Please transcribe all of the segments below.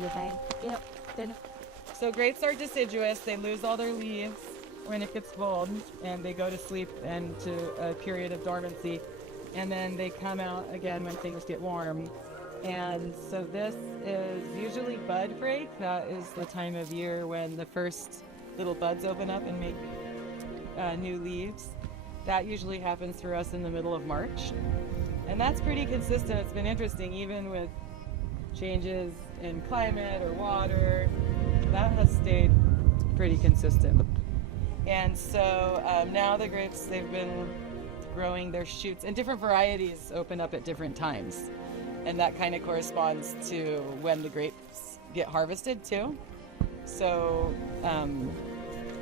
on the side. Yep. Good. So grapes are deciduous. They lose all their leaves when it gets cold, and they go to sleep and to a period of dormancy, and then they come out again when things get warm. And so this is usually bud break. That is the time of year when the first little buds open up and make new leaves. That usually happens for us in the middle of March. And that's pretty consistent. It's been interesting, even with changes in climate or water, that has stayed pretty consistent. And so now the grapes, they've been growing their shoots, and different varieties open up at different times. And that kind of corresponds to when the grapes get harvested too. So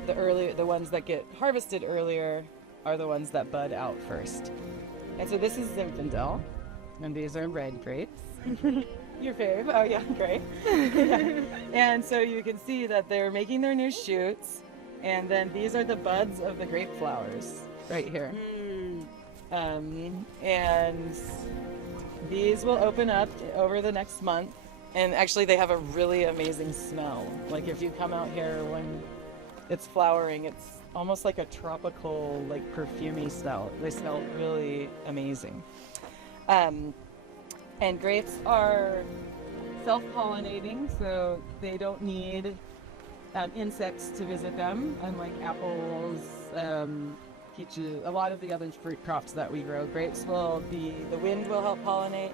the ones that get harvested earlier are the ones that bud out first. And so this is Zinfandel, and these are red grapes. Your fave. Oh yeah, great. Yeah. And so you can see that they're making their new shoots, and then these are the buds of the grape flowers right here. And these will open up over the next month, and actually they have a really amazing smell. Like if you come out here when it's flowering, it's almost like a tropical, like perfumey smell. They smell really amazing. And grapes are self-pollinating, so they don't need insects to visit them, unlike apples, peaches, a lot of the other fruit crops that we grow. Grapes the wind will help pollinate,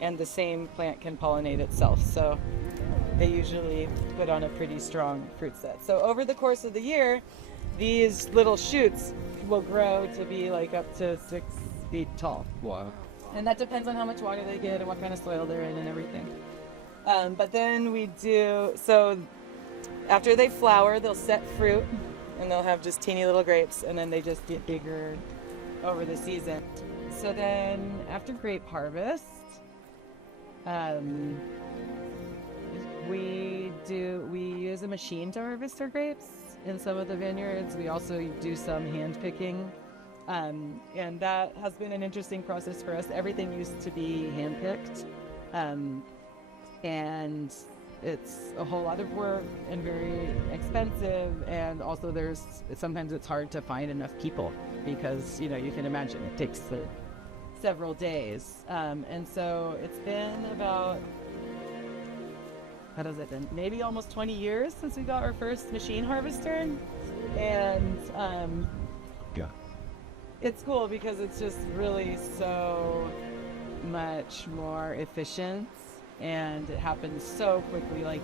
and the same plant can pollinate itself. So they usually put on a pretty strong fruit set. So over the course of the year, these little shoots will grow to be like up to 6 feet tall. Wow. And that depends on how much water they get and what kind of soil they're in and everything. But then so after they flower, they'll set fruit, and they'll have just teeny little grapes, and then they just get bigger over the season. So then after grape harvest, we use a machine to harvest our grapes in some of the vineyards. We also do some hand picking. And that has been an interesting process for us. Everything used to be hand-picked, and it's a whole lot of work and very expensive, and also sometimes it's hard to find enough people because, you can imagine it takes several days. And so it's been about, maybe almost 20 years since we got our first machine harvester, and Yeah. it's cool because it's just really so much more efficient, and it happens so quickly. Like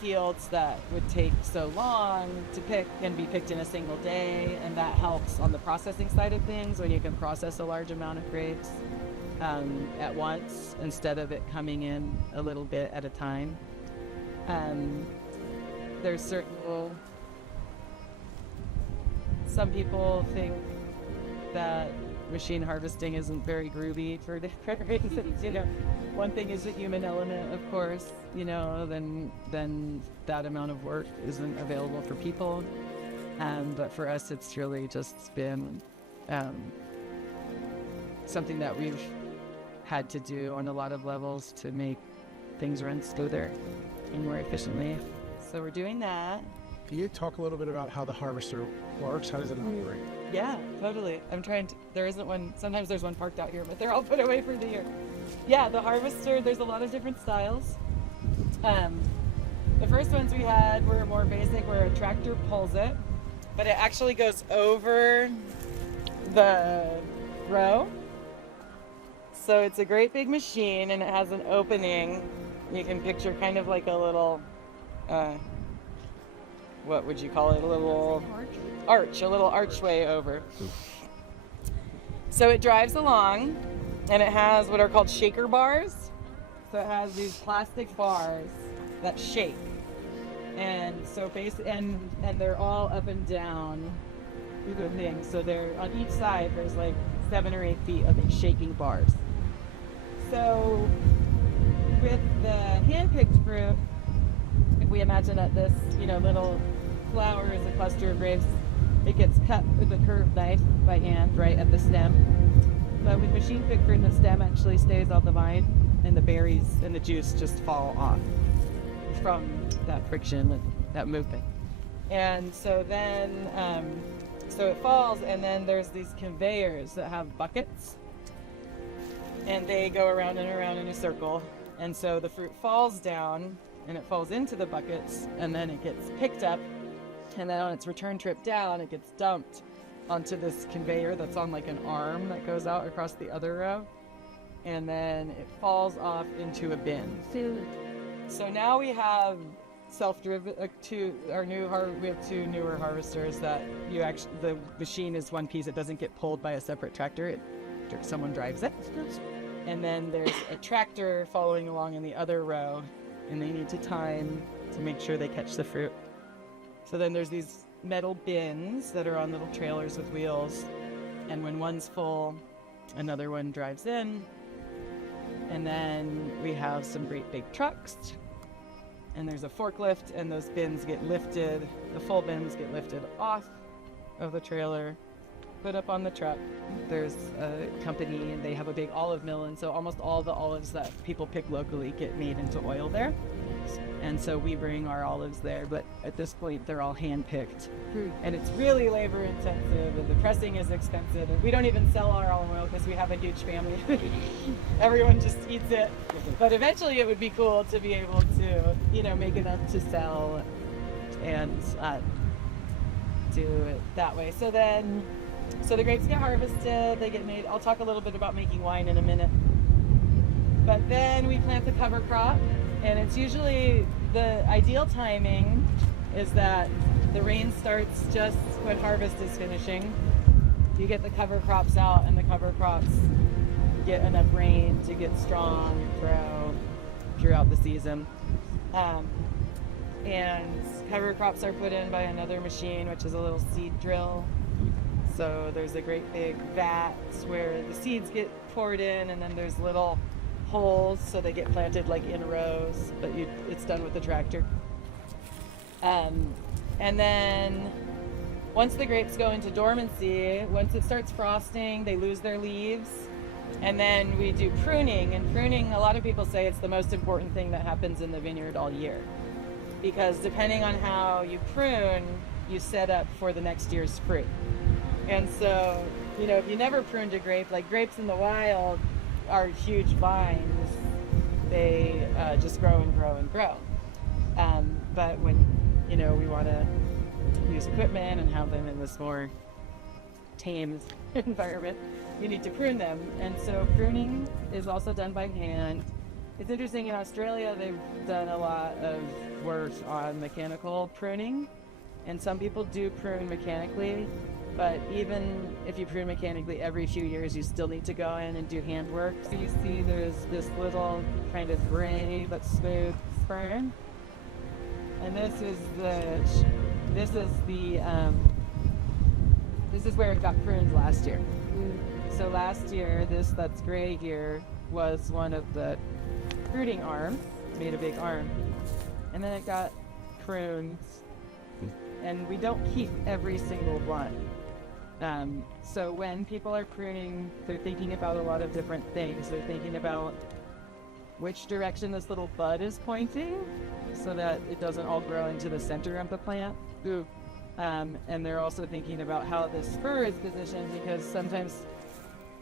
fields that would take so long to pick can be picked in a single day, and that helps on the processing side of things when you can process a large amount of grapes at once instead of it coming in a little bit at a time. There's some people think that machine harvesting isn't very groovy for different reasons. One thing is the human element, of course. Then that amount of work isn't available for people. But for us, it's really just been something that we've had to do on a lot of levels to make things run smoother and more efficiently. So we're doing that. Can you talk a little bit about how the harvester works? How does it operate? Yeah, totally. There isn't one, sometimes there's one parked out here, but they're all put away for the year. Yeah, the harvester, there's a lot of different styles. The first ones we had were more basic, where a tractor pulls it, but it actually goes over the row. So it's a great big machine, and it has an opening. You can picture kind of like a little, what would you call it? A little arch, a little archway over. So it drives along, and it has what are called shaker bars. So it has these plastic bars that shake, and so and they're all up and down through the thing. So they're on each side. There's like 7 or 8 feet of these shaking bars. So with the hand-picked fruit, if we imagine that this, little flower is a cluster of grapes, it gets cut with a curved knife by hand right at the stem. But with machine-picked fruit, the stem actually stays on the vine and the berries and the juice just fall off from that friction and that movement. And so then, so it falls, and then there's these conveyors that have buckets, and they go around and around in a circle. And so the fruit falls down, and it falls into the buckets, and then it gets picked up, and then on its return trip down, it gets dumped onto this conveyor that's on like an arm that goes out across the other row, and then it falls off into a bin. So now we have self-driven we have two newer harvesters that the machine is one piece. It doesn't get pulled by a separate tractor. Someone drives it. And then there's a tractor following along in the other row, and they need to time to make sure they catch the fruit. So then there's these metal bins that are on little trailers with wheels, and when one's full, another one drives in, and then we have some great big trucks, and there's a forklift, and those bins get lifted, the full bins get lifted off of the trailer, put up on the truck. There's a company, and they have a big olive mill, and so almost all the olives that people pick locally get made into oil there. And so we bring our olives there, but at this point they're all hand-picked. And it's really labor intensive, and the pressing is expensive, and we don't even sell our olive oil because we have a huge family. Everyone just eats it. But eventually it would be cool to be able to, make enough to sell and do it that way. So the grapes get harvested, they get made. I'll talk a little bit about making wine in a minute. But then we plant the cover crop, and it's usually the ideal timing is that the rain starts just when harvest is finishing. You get the cover crops out, and the cover crops get enough rain to get strong and grow throughout the season. And cover crops are put in by another machine, which is a little seed drill. So there's a great big vat where the seeds get poured in, and then there's little holes so they get planted like in rows, but it's done with the tractor. And then once the grapes go into dormancy, once it starts frosting, they lose their leaves, and then we do pruning. And pruning, a lot of people say it's the most important thing that happens in the vineyard all year, because depending on how you prune, you set up for the next year's fruit. And so, if you never pruned a grape, like grapes in the wild are huge vines, they just grow and grow and grow. But when, we want to use equipment and have them in this more tame environment, you need to prune them. And so pruning is also done by hand. It's interesting, in Australia, they've done a lot of work on mechanical pruning, and some people do prune mechanically. But even if you prune mechanically, every few years you still need to go in and do hand work. So you see there's this little kind of gray but smooth fern. And this is where it got pruned last year. So last year, that's gray here was one of the fruiting arms, made a big arm. And then it got pruned. And we don't keep every single one. So when people are pruning, they're thinking about a lot of different things. They're thinking about which direction this little bud is pointing so that it doesn't all grow into the center of the plant. And they're also thinking about how this spur is positioned, because sometimes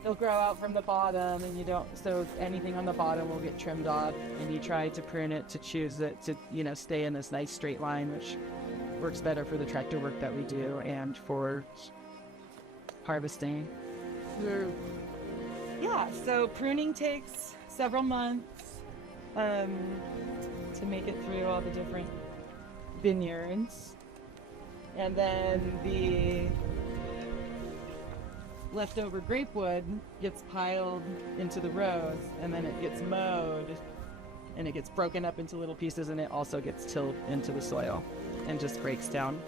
they'll grow out from the bottom, and so anything on the bottom will get trimmed off, and you try to prune it to choose it to, stay in this nice straight line, which works better for the tractor work that we do and for harvesting. So pruning takes several months to make it through all the different vineyards, and then the leftover grape wood gets piled into the rows, and then it gets mowed, and it gets broken up into little pieces, and it also gets tilled into the soil and just breaks down.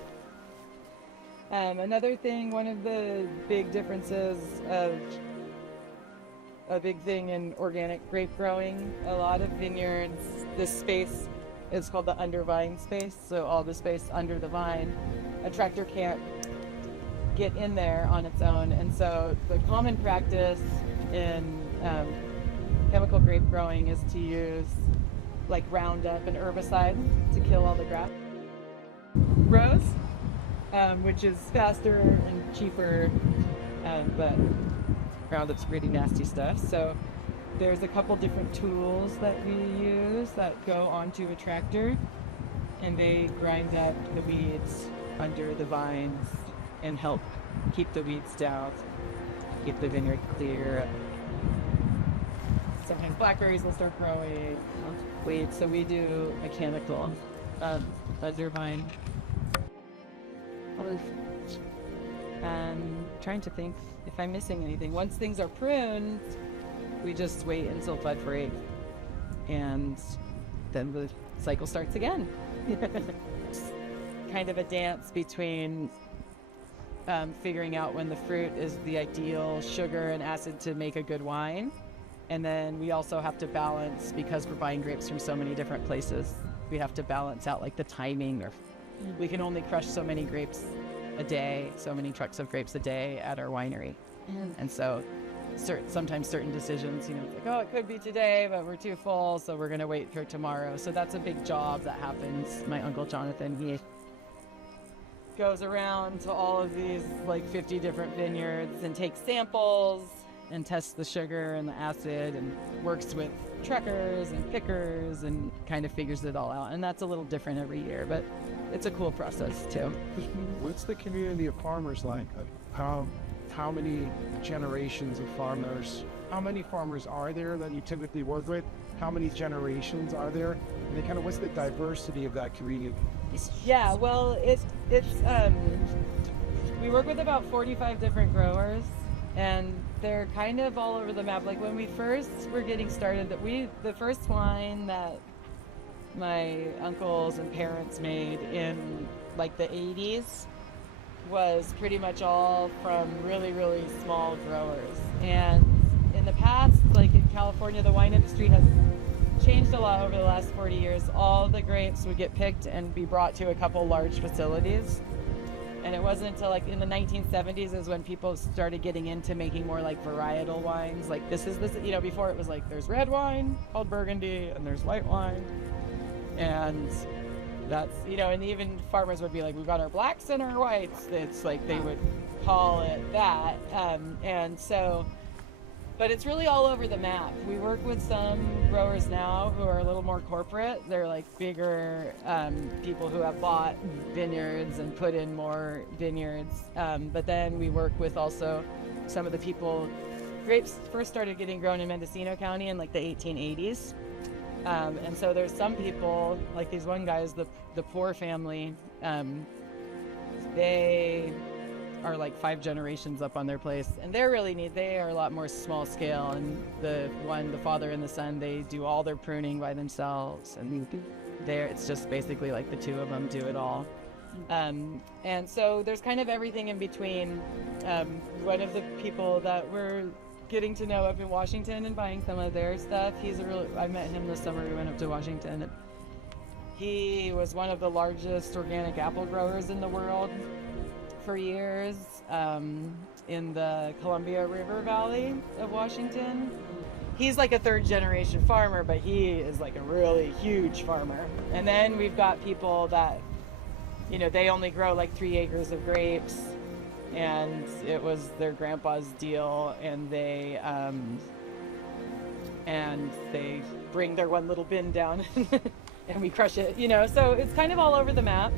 Another thing, one of the big differences of a big thing in organic grape growing, a lot of vineyards, this space is called the undervine space, so all the space under the vine, a tractor can't get in there on its own. And so the common practice in chemical grape growing is to use like Roundup and herbicide to kill all the grass. Rose, which is faster and cheaper, but Roundup's pretty nasty stuff. So there's a couple different tools that we use that go onto a tractor, and they grind up the weeds under the vines and help keep the weeds down, keep the vineyard clear. Sometimes blackberries will start growing weeds, so we do mechanical under vine. And trying to think if I'm missing anything. Once things are pruned, we just wait until bud break, and then the cycle starts again. It's kind of a dance between figuring out when the fruit is the ideal sugar and acid to make a good wine. And then we also have to balance, because we're buying grapes from so many different places, we have to balance out like the timing, or we can only crush so many grapes a day, so many trucks of grapes a day at our winery. And so sometimes certain decisions, it's like, oh, it could be today, but we're too full, so we're going to wait for tomorrow. So that's a big job that happens. My Uncle Jonathan, he goes around to all of these like 50 different vineyards and takes samples and tests the sugar and the acid and works with truckers and pickers and kind of figures it all out. And that's a little different every year, but it's a cool process too. What's the community of farmers like? How many generations of farmers, how many farmers are there that you typically work with? How many generations are there? And then kind of what's the diversity of that community? Yeah, well, it's we work with about 45 different growers, and they're kind of all over the map. Like when we first were getting started, the first wine that my uncles and parents made in like the 80s was pretty much all from really, really small growers. And in the past, like in California, the wine industry has changed a lot over the last 40 years. All the grapes would get picked and be brought to a couple large facilities. And it wasn't until like in the 1970s is when people started getting into making more like varietal wines. Like this, before it was like there's red wine called Burgundy and there's white wine. And that's, and even farmers would be like, we've got our blacks and our whites. It's like they would call it that. And so, but it's really all over the map. We work with some growers now who are a little more corporate. They're like bigger people who have bought vineyards and put in more vineyards. But then we work with also some of the people, grapes first started getting grown in Mendocino County in like the 1880s. And so there's some people, like these one guys, the poor family, they are like 5 generations up on their place, and they are a lot more small scale. And the father and the son, they do all their pruning by themselves, and it's just basically like the two of them do it all. And so there's kind of everything in between. One of the people that we're getting to know up in Washington and buying some of their stuff, I met him this summer. We went up to Washington, and he was one of the largest organic apple growers in the world for years, in the Columbia River Valley of Washington. He's like a 3rd generation farmer, but he is like a really huge farmer. And then we've got people that, they only grow like 3 acres of grapes, and it was their grandpa's deal, and they bring their one little bin down and we crush it, so it's kind of all over the map.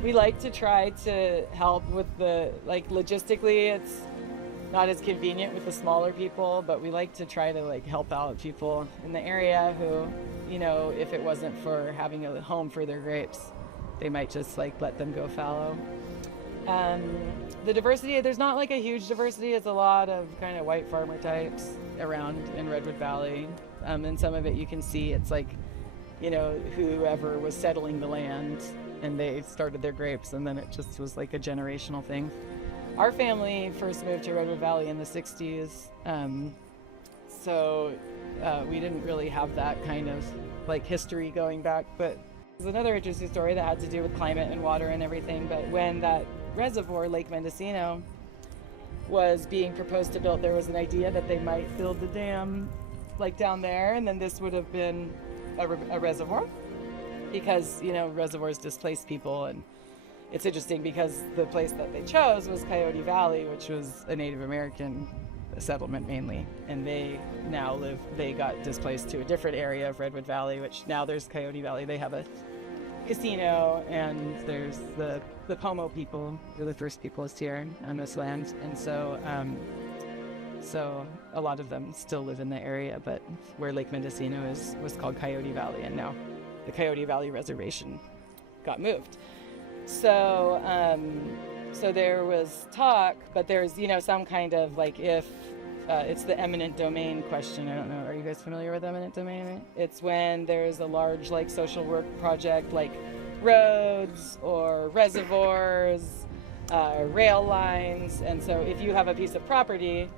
We like to try to help with logistically, it's not as convenient with the smaller people, but we like to try to help out people in the area who, if it wasn't for having a home for their grapes, they might just let them go fallow. The diversity, there's not a huge diversity. It's a lot of kind of white farmer types around in Redwood Valley. And some of it you can see it's whoever was settling the land and they started their grapes, and then it just was like a generational thing. Our family first moved to Redwood Valley in the 60s. So we didn't really have that kind of history going back, but there's another interesting story that had to do with climate and water and everything. But when that reservoir, Lake Mendocino, was being proposed to build, there was an idea that they might build the dam like down there, and then this would have been a reservoir, because reservoirs displace people. And it's interesting because the place that they chose was Coyote Valley, which was a Native American settlement mainly, and they got displaced to a different area of Redwood Valley, which now there's Coyote Valley. They have a casino, and there's the Pomo people. They're the first peoples here on this land, and so a lot of them still live in the area, but where Lake Mendocino was called Coyote Valley, and now the Coyote Valley Reservation got moved. So there was talk, but there's some kind of like, if it's the eminent domain question. I don't know. Are you guys familiar with eminent domain? It's when there's a large like social work project, like roads or reservoirs, rail lines, and so if you have a piece of property,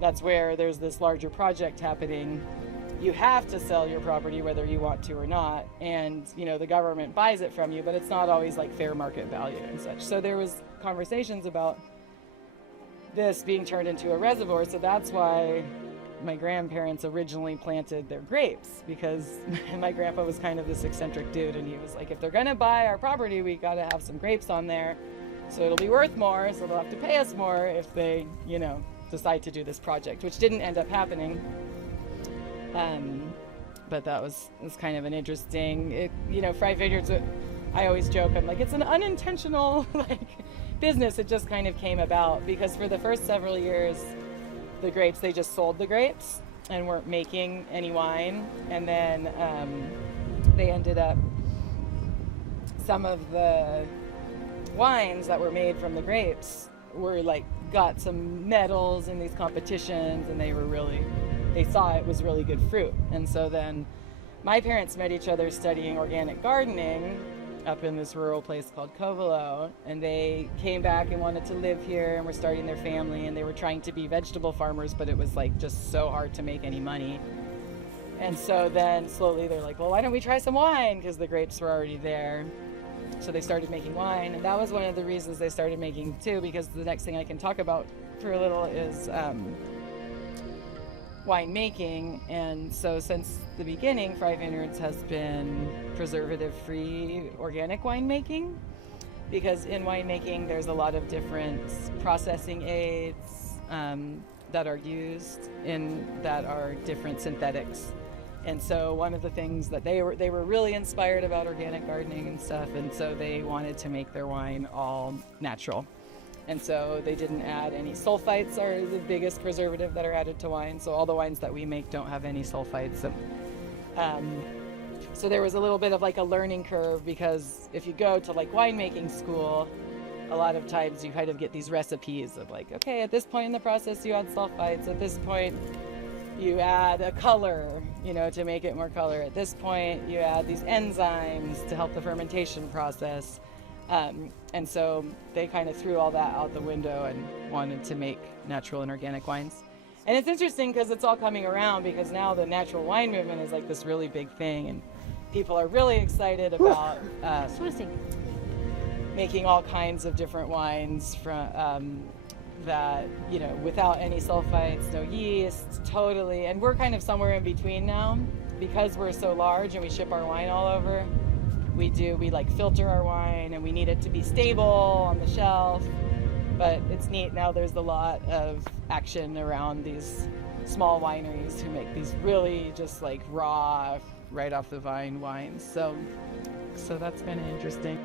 that's where there's this larger project happening. You have to sell your property whether you want to or not, and the government buys it from you, but it's not always like fair market value and such. So there was conversations about this being turned into a reservoir. So that's why my grandparents originally planted their grapes, because my grandpa was kind of this eccentric dude, and he was like, if they're gonna buy our property, we gotta have some grapes on there, so it'll be worth more, so they'll have to pay us more if they decide to do this project, which didn't end up happening. But that was kind of an interesting, Fried Vineyards, I always joke, I'm like, it's an unintentional business. It just kind of came about because for the first several years, the grapes, they just sold the grapes and weren't making any wine. And then they ended up, some of the wines that were made from the grapes were got some medals in these competitions, and they saw it was really good fruit. And so then my parents met each other studying organic gardening up in this rural place called Covelo, and they came back and wanted to live here and were starting their family, and they were trying to be vegetable farmers, but it was just so hard to make any money. And so then slowly they're like, well, why don't we try some wine, because the grapes were already there. So they started making wine, and that was one of the reasons they started making too, because the next thing I can talk about for a little is winemaking. And so since the beginning, Fried Vineyards has been preservative-free organic winemaking, because in winemaking there's a lot of different processing aids that are used that are different synthetics. And so one of the things that they were really inspired about organic gardening and stuff, and so they wanted to make their wine all natural. And so they didn't add any sulfites, are the biggest preservative that are added to wine. So all the wines that we make don't have any sulfites. So there was a little bit of a learning curve, because if you go to winemaking school, a lot of times you kind of get these recipes of okay, at this point in the process you add sulfites, at this point you add a color, to make it more color. At this point you add these enzymes to help the fermentation process. And so they kind of threw all that out the window and wanted to make natural and organic wines. And it's interesting because it's all coming around, because now the natural wine movement is this really big thing, and people are really excited about making all kinds of different wines from that, without any sulfites, no yeast, totally. And we're kind of somewhere in between now, because we're so large and we ship our wine all over. We filter our wine, and we need it to be stable on the shelf. But it's neat now, there's a lot of action around these small wineries who make these really just raw, right off the vine wines. So that's kind of interesting.